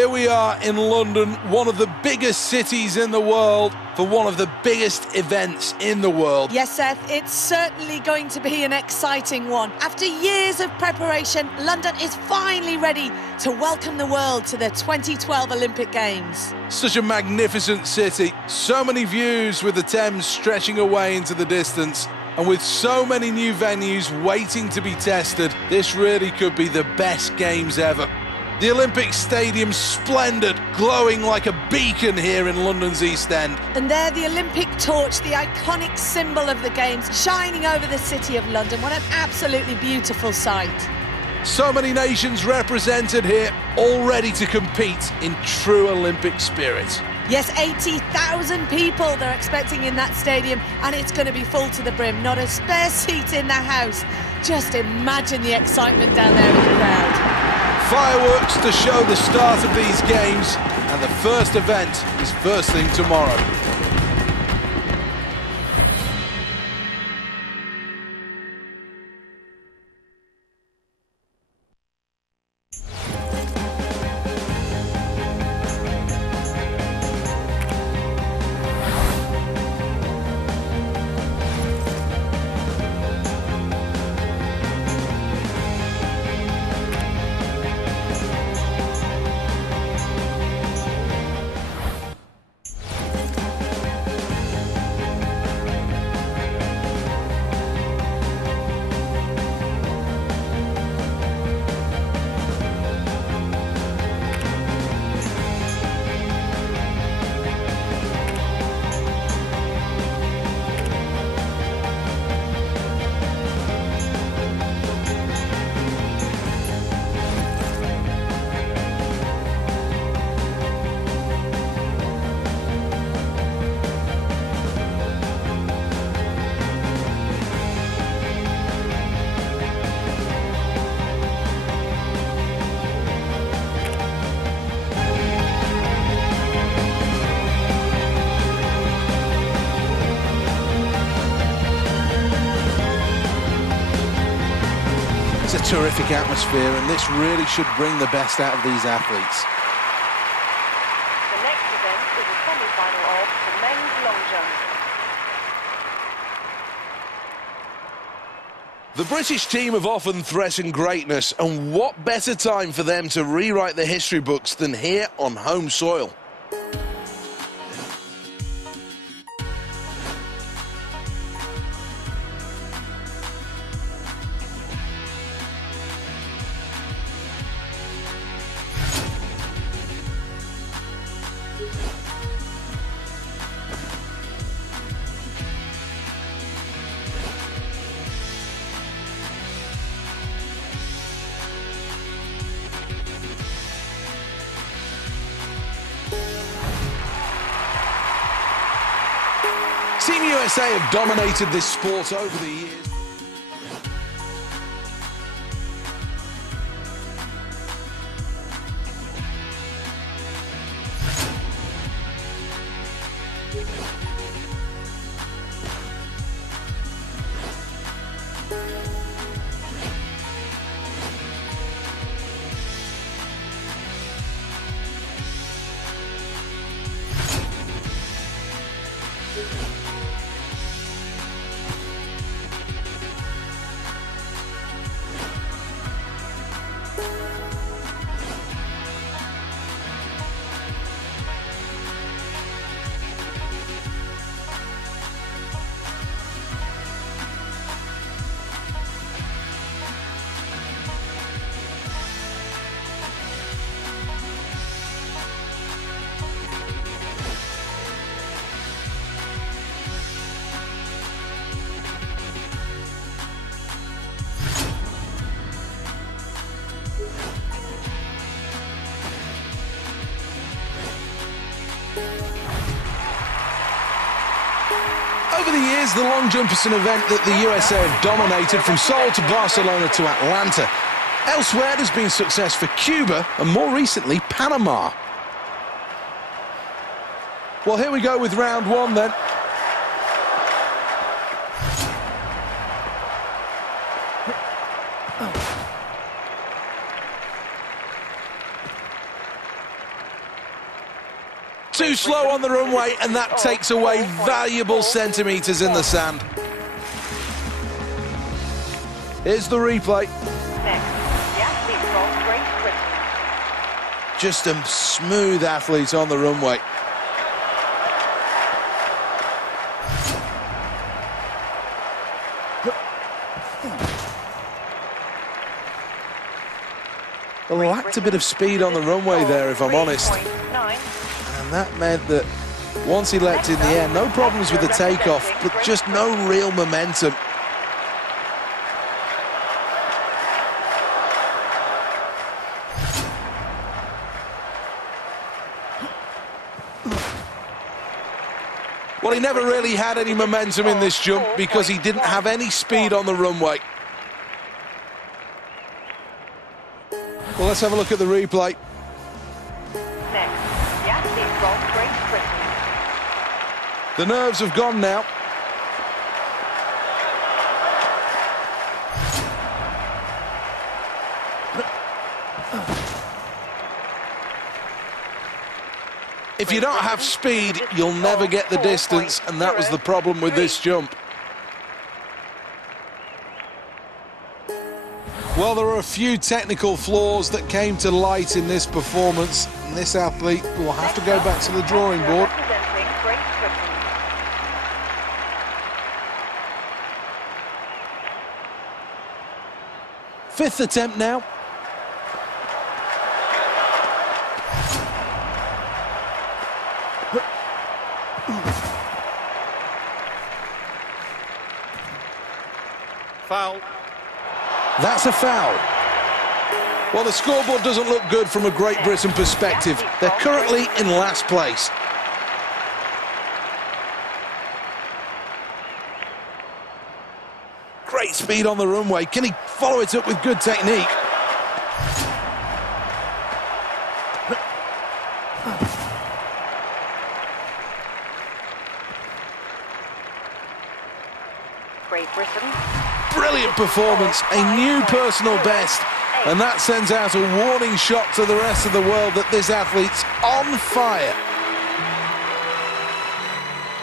Here we are in London, one of the biggest cities in the world, for one of the biggest events in the world. Yes, Seth, it's certainly going to be an exciting one. After years of preparation, London is finally ready to welcome the world to the 2012 Olympic Games. Such a magnificent city, so many views with the Thames stretching away into the distance. And with so many new venues waiting to be tested, this really could be the best games ever. The Olympic Stadium's splendid, glowing like a beacon here in London's East End. And there, the Olympic torch, the iconic symbol of the Games, shining over the city of London. What an absolutely beautiful sight. So many nations represented here, all ready to compete in true Olympic spirit. Yes, 80,000 people they're expecting in that stadium, and it's going to be full to the brim. Not a spare seat in the house. Just imagine the excitement down there in the crowd. Fireworks to show the start of these games, and the first event is first thing tomorrow. It's a terrific atmosphere, and this really should bring the best out of these athletes. The next event is a semi-final of the men's long jump. The British team have often threatened greatness, and what better time for them to rewrite the history books than here on home soil. Team USA have dominated this sport over the years. Over the years, the long jump is an event that the USA have dominated from Seoul to Barcelona to Atlanta. Elsewhere, there's been success for Cuba and more recently, Panama. Well, here we go with round one then. too slow on the runway, and that takes away valuable centimetres in the sand. Here's the replay. Next, the athlete from Great Britain. Just a smooth athlete on the runway. Well, lacked a bit of speed on the runway there, if I'm honest. And that meant that once he leapt in the air, no problems with the takeoff, but just no real momentum. Well, he never really had any momentum in this jump because he didn't have any speed on the runway. Well, let's have a look at the replay. Next, the athlete from Great Britain. The nerves have gone now. If you don't have speed, you'll never get the distance, and that was the problem with this jump. Well, there are a few technical flaws that came to light in this performance, and this athlete will have to go back to the drawing board. Representing Great Britain. Fifth attempt now. Foul. That's a foul. Well, the scoreboard doesn't look good from a Great Britain perspective. They're currently in last place. Great speed on the runway. Can he follow it up with good technique? Great Britain. Brilliant performance, a new personal best, and that sends out a warning shot to the rest of the world that this athlete's on fire.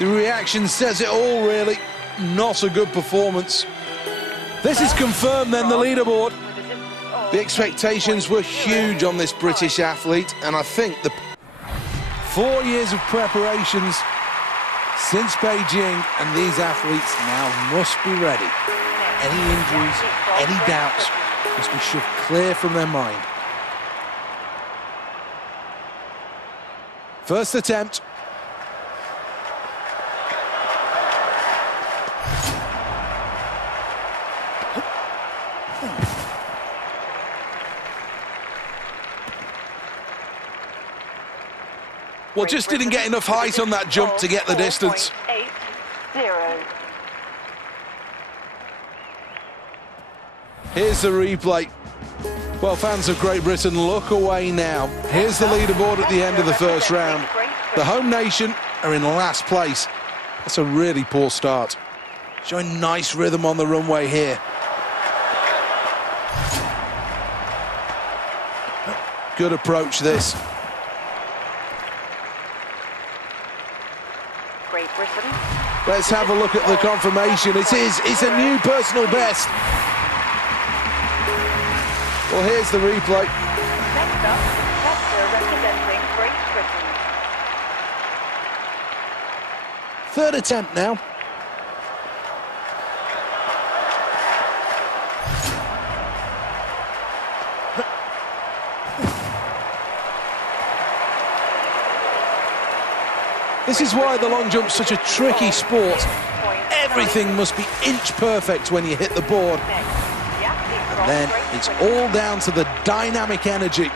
The reaction says it all, really. Not a good performance. This is confirmed then, the leaderboard. The expectations were huge on this British athlete, and I think the 4 years of preparations since Beijing, and these athletes now must be ready. Any injuries, any doubts must be shoved clear from their mind. First attempt. Well, just didn't get enough height on that jump to get the distance. 4.80. Here's the replay. Well, fans of Great Britain, look away now. Here's the leaderboard at the end of the first round. The home nation are in last place. That's a really poor start. Showing nice rhythm on the runway here. Good approach, this. Great Britain. Let's have a look at the confirmation. It's a new personal best. Well, here's the replay. Next up, Chester representing Great Britain. Third attempt now. This is why the long jump's such a tricky sport. Everything must be inch perfect when you hit the board. And then it's all down to the dynamic energy.